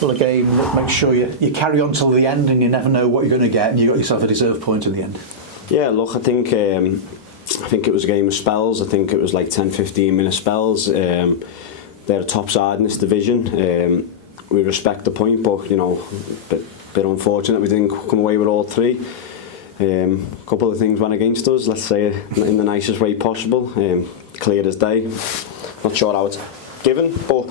Well, a game that makes sure you carry on till the end and you never know what you're going to get, and you got yourself a deserved point in the end. Yeah, look, I think it was a game of spells. I think it was like 10-15 minute spells. They're a top side in this division. We respect the point, but you know, bit unfortunate we didn't come away with all three. A couple of things went against us, let's say in the nicest way possible. Clear as day. Not sure how it's given, but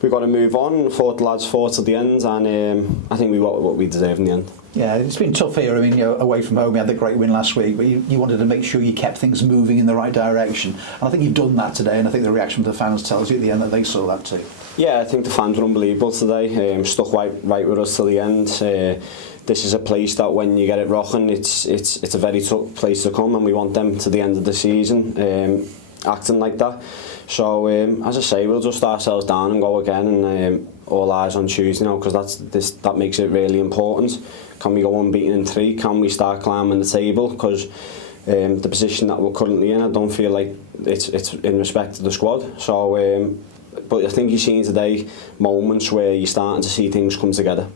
we've got to move on. I thought the lads fought to the end, and I think we got what we deserved in the end. Yeah, it's been tough here. I mean, you know, away from home, we had the great win last week, but you wanted to make sure you kept things moving in the right direction. And I think you've done that today, and I think the reaction from the fans tells you at the end that they saw that too. Yeah, I think the fans were unbelievable today. Stuck right with us till the end. This is a place that when you get it rocking, it's a very tough place to come, and we want them to the end of the season acting like that. So as I say, we'll dust ourselves down and go again, and all eyes on Tuesday now, because that makes it really important. Can we go unbeaten in 3? Can we start climbing the table? Because the position that we're currently in, I don't feel like it's in respect to the squad. So, but I think you've seen today moments where you're starting to see things come together.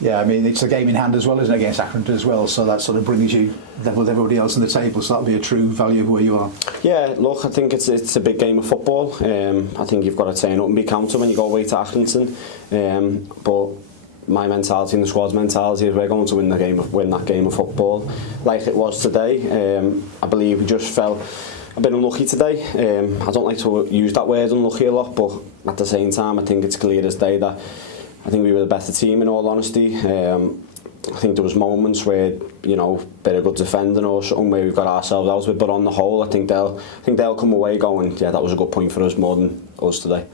Yeah, I mean, it's a game in hand as well, isn't it, against Accrington as well, so that sort of brings you level with everybody else on the table, so that'll be a true value of where you are. Yeah, look, I think it's a big game of football. I think you've got to turn up and be counted when you go away to Accrington. But my mentality and the squad's mentality is we're going to win that game of football. Like it was today, I believe we just felt a bit unlucky today. I don't like to use that word unlucky a lot, but at the same time I think it's clear as day that I think we were the better team, in all honesty. I think there was moments where, you know, bit of good defending or something where we've got ourselves out of it, but on the whole I think they'll come away going, yeah, that was a good point for us more than us today.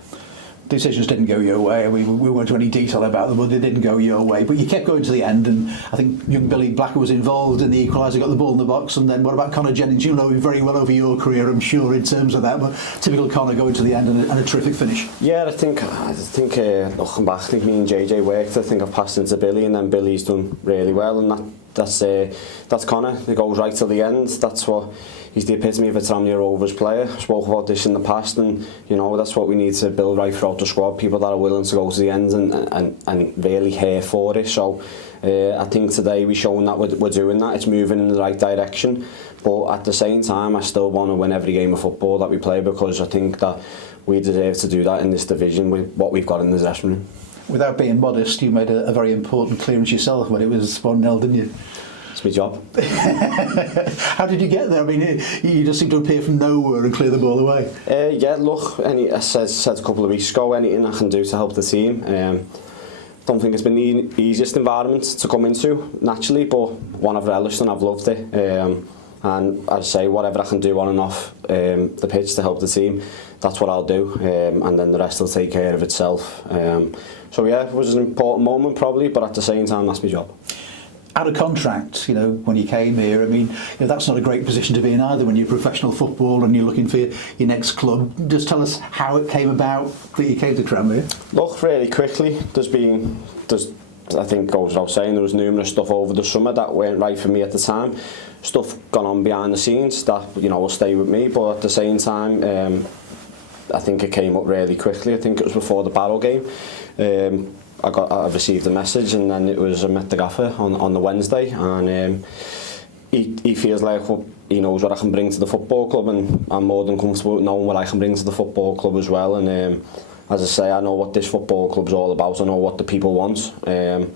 Decisions didn't go your way. We won't go into any detail about them, but they didn't go your way. But you kept going to the end, and I think young Billy Blacker was involved in the equaliser, got the ball in the box. And then what about Connor Jennings? You know him very well over your career, I'm sure, in terms of that. But typical Connor going to the end and a terrific finish. Yeah, I think looking back, I think me and JJ worked. I think I passed into Billy, and then Billy's done really well, and that's Connor. He goes right till the end. He's the epitome of a Tranmere Rovers player. I spoke about this in the past, and you know that's what we need to build right throughout the squad. People that are willing to go to the end and really here for it. So I think today we've shown that we're doing that. It's moving in the right direction. But at the same time, I still want to win every game of football that we play, because I think that we deserve to do that in this division with what we've got in the dressing room. Without being modest, you made a very important clearance yourself when it was 1-0, didn't you? It's my job. How did you get there? I mean, you just seem to appear from nowhere and clear the ball away. Yeah, look, I said a couple of weeks ago, anything I can do to help the team. Don't think it's been the easiest environment to come into naturally, but one I've relished and I've loved it. And as I say, whatever I can do on and off the pitch to help the team, that's what I'll do, and then the rest will take care of itself. So yeah, it was an important moment probably, but at the same time, that's my job. Out of contract, you know, when you came here, I mean, you know, that's not a great position to be in either when you're professional football and you're looking for your next club. Just tell us how it came about that you came to Tranmere. Look, really quickly, I think goes without saying, there was numerous stuff over the summer that weren't right for me at the time. Stuff gone on behind the scenes that, you know, will stay with me, but at the same time, I think it came up really quickly. I think it was before the Barrow game. I received a message, and then it was 𝗦𝗧𝗔𝗬𝗢 on the Wednesday, and he feels like he knows what I can bring to the football club, and I'm more than comfortable with knowing what I can bring to the football club as well. And as I say, I know what this football club's all about. I know what the people want, and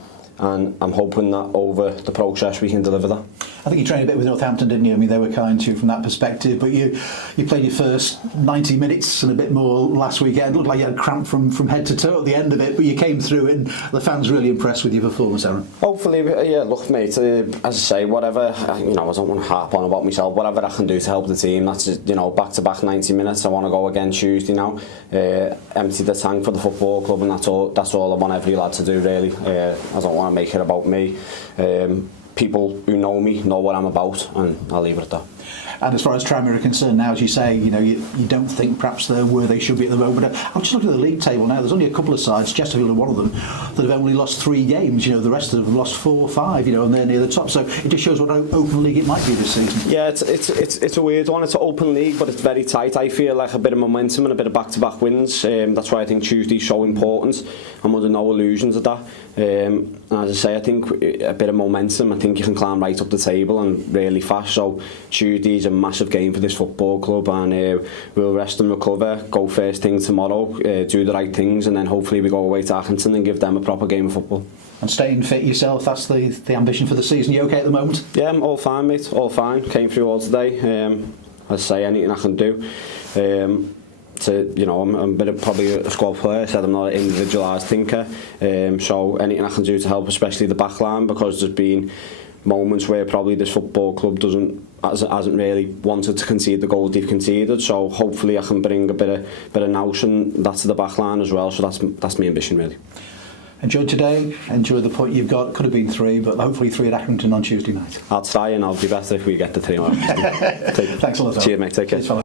I'm hoping that over the process we can deliver that. I think you trained a bit with Northampton, didn't you? I mean, they were kind to you from that perspective, but you played your first 90 minutes and a bit more last weekend. It looked like you had cramp from head to toe at the end of it, but you came through it, and the fans really impressed with your performance, Aaron. Hopefully, yeah, look mate, as I say, whatever, you know, I don't want to harp on about myself, whatever I can do to help the team, that's, you know, back-to-back 90 minutes, I want to go again Tuesday now, empty the tank for the football club, and that's all I want every lad to do really. I don't want to make it about me. People who know me know what I'm about, and I'll leave it at that. And as far as Tranmere are concerned now, as you say, you don't think perhaps they're where they should be at the moment. But I'm just looking at the league table now. There's only a couple of sides, Chesterfield are one of them, that have only lost 3 games. The rest of them have lost 4 or 5. And they're near the top. So it just shows what an open league it might be this season. Yeah, it's a weird one. It's an open league, but it's very tight. I feel like a bit of momentum and a bit of back-to-back wins. That's why I think Tuesday's so important. I'm under no illusions of that. And as I say, I think a bit of momentum. I think you can climb right up the table and really fast. So Tuesday's a massive game for this football club, and we'll rest and recover, go first thing tomorrow, do the right things, and then hopefully we go away to Accrington and give them a proper game of football. And staying fit yourself, that's the ambition for the season. You okay at the moment? Yeah, I'm all fine, mate, all fine. Came through all today. As I say, anything I can do. I'm a bit of probably a squad player. I said I'm not an individualised thinker, so anything I can do to help, especially the back line, because there's been moments where probably this football club hasn't really wanted to concede the goals they've conceded. So hopefully I can bring a bit of nous and that to the back line as well. So that's my ambition really. Enjoy today, enjoy the point you've got. Could have been 3, but hopefully 3 at Accrington on Tuesday night. I'll try, and I'll be better if we get the 3. Thanks a lot. Cheers, mate. Take care. Cheers, fella.